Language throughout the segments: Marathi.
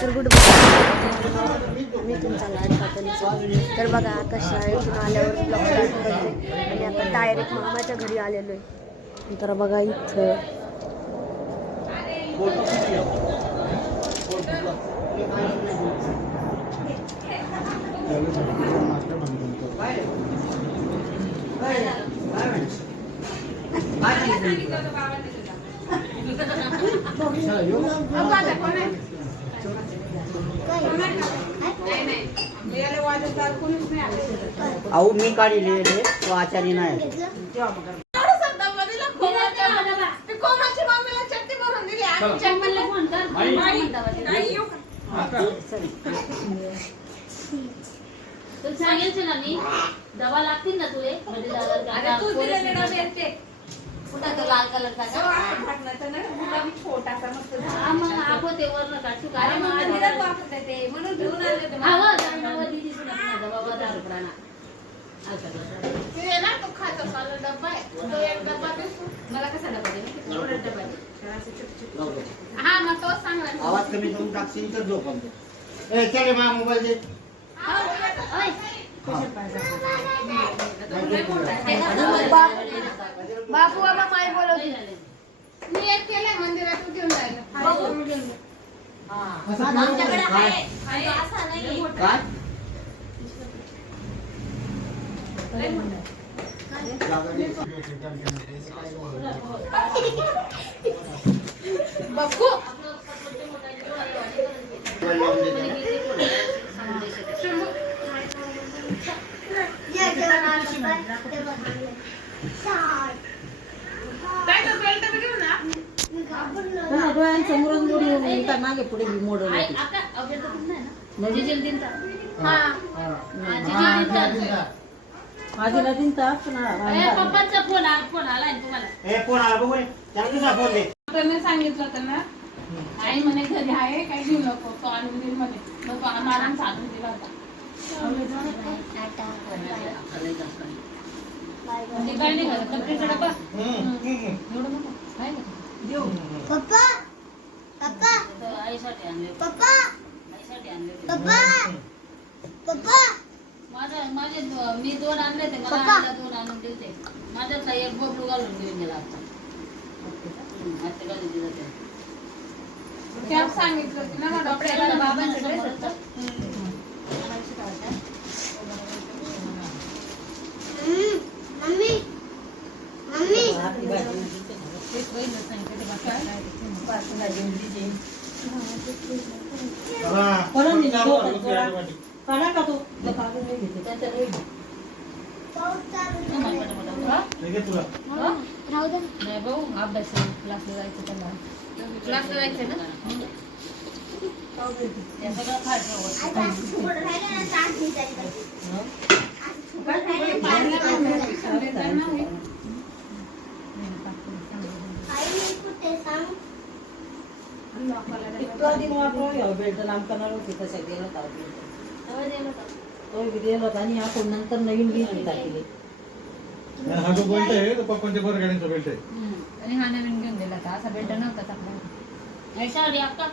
तर गुड मॉर्निंग, मी तुमचा लाडका तनुजा. तर बघा आता शाळेतून आल्यावर ब्लॉग स्टार्ट करते आणि आता डायरेक्ट मामाच्या घरी आलेलो आहे. तर बघा इथं अहो मी काढले तो आचारी नाही. सांगेल ना मी दवा लागतील ना तुले कुठं तो लाल कलरचा छोटासा मस्त ते वरण काढतो काय म्हणून घेऊन आले तो खातो डब्बा आहे तो एक डब्बा मला कसा डब्बा दे डब्बा हा मग तोच सांगणार आवाज कमी करून टाकशील तर झोप ए चले मा मोबाईल दे. बापू बाबा माय बोलवते. मी एक केलंय मंदिरात घेऊन जायला बघू मागे पुढे मोडून माझीला दिनता पप्पांचा फोन आलाय तुम्हाला फोन आला बघू त्याला दुसरा फोन दे. त्यांनी सांगितलं होतं ना आई म्हणे घरी आहे काही घेऊ नको तो आणून देईल म्हणे मग मला सांगून दिला होता काय नाही करत कपड्याचा डबा एवढं नको काय देऊ पप्पा पप्पा आईसाठी आणले पप्पा आईसाठी आणले पप्पा पप्पा माझे मी 2 आणले ते मला 2 आणून देते माझ्यातला एक बबलू घालून देऊन गेला आता घालून दिला ते सांगितलं होतं ना डॉक्टरला बाबांचं ड्रेस होतं मम्मी मम्मी भाऊ अभ्यास क्लासला जायचं त्याला क्लासला जायचं ना सगळं आपण नंतर नवीन घेतली टाकली. हा जो बेल्ट आहे तो पप्पांच्या बरं गाडीचा बेल्ट आहे आणि हा नवीन घेऊन दिला का असा बेल्ट नव्हता आपला ऐसा आली आपका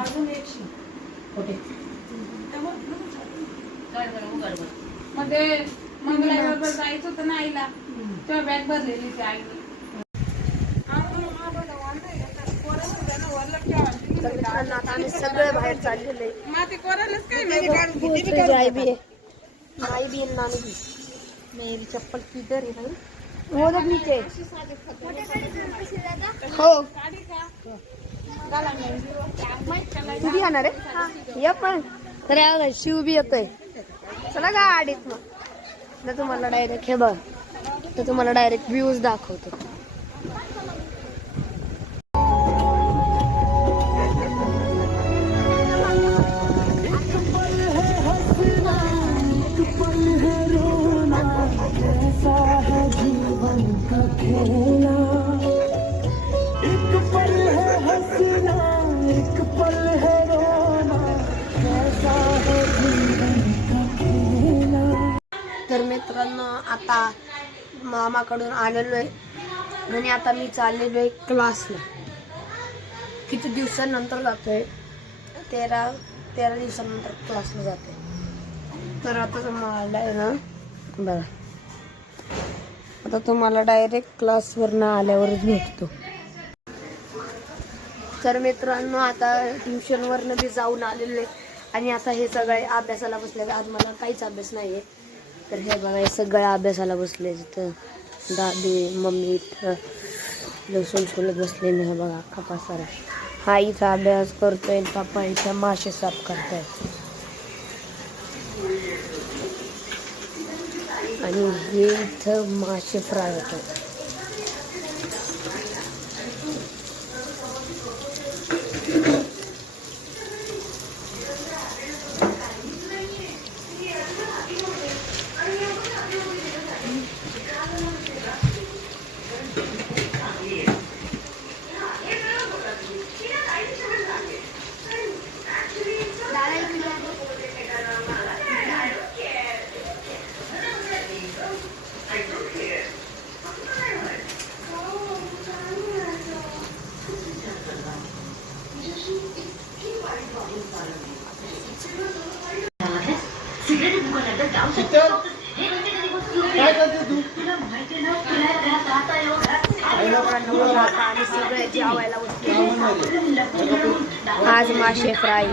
अजून एकशे कुठे मध्ये मंगळाबरोबर जायचं होतं ना आईला तेव्हा बॅग भरलेली ती आईने आता आम्ही सगळे बाहेर चाललेलो काय आई बी है माई भी है नानी भी. मेरी चप्पल किधर है भाई वो लोग नीचे हो तुझी येणार आहे ये पण तर या शिव बी येतोय चला गाडीत मग तुम्हाला डायरेक्ट हे बघ तर तुम्हाला डायरेक्ट व्ह्यूज दाखवतो. तर मित्रांनो आता मामाकडून आलेलो आहे आणि आता मी चाललेलो आहे क्लासला. किती दिवसानंतर जातोय. 13 दिवसानंतर क्लासला जाते. तर आता तुम्हाला आहे ना बघा, आता तुम्हाला डायरेक्ट क्लासवरनं आल्यावरच भेटतो. तर मित्रांनो आता ट्युशनवरनं बी जाऊन आलेलो आहे आणि आता हे सगळे अभ्यासाला बसले. आज मला काहीच अभ्यास नाही आहे. तर हे बघा हे सगळे अभ्यासाला बसले. तिथं दादी मम्मी इथं लसूण सोलत बसलेले. हे बघा अख्खा पसारा. हा इथं अभ्यास करतोय, पप्पा इथं मासे साफ करतायत आणि हे इथं मासे फ्राय होतात. काय करते तू? आणि सगळे जेवायला बसले. आज मासे फ्राय,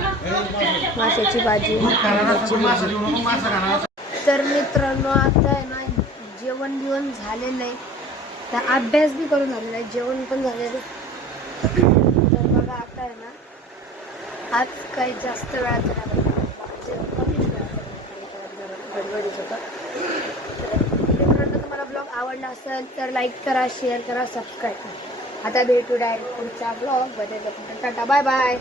माशाची भाजी, अंड्याची भाजी. तर मित्रांनो आता आहे ना जेवण बिवण झालेलं आहे. तर अभ्यास बी करून झालेला आहे, जेवण पण झालेलं आहे. तर बघा आता आहे ना आज काही जास्त वेळाचं नाही, कमीच गडबडीच होतं. तर तुम्हाला ब्लॉग आवडला असेल तर लाईक करा, शेअर करा, सबस्क्राईब करा. आता भेटू डायरेक्ट पुढचा ब्लॉग. Tata bye bye.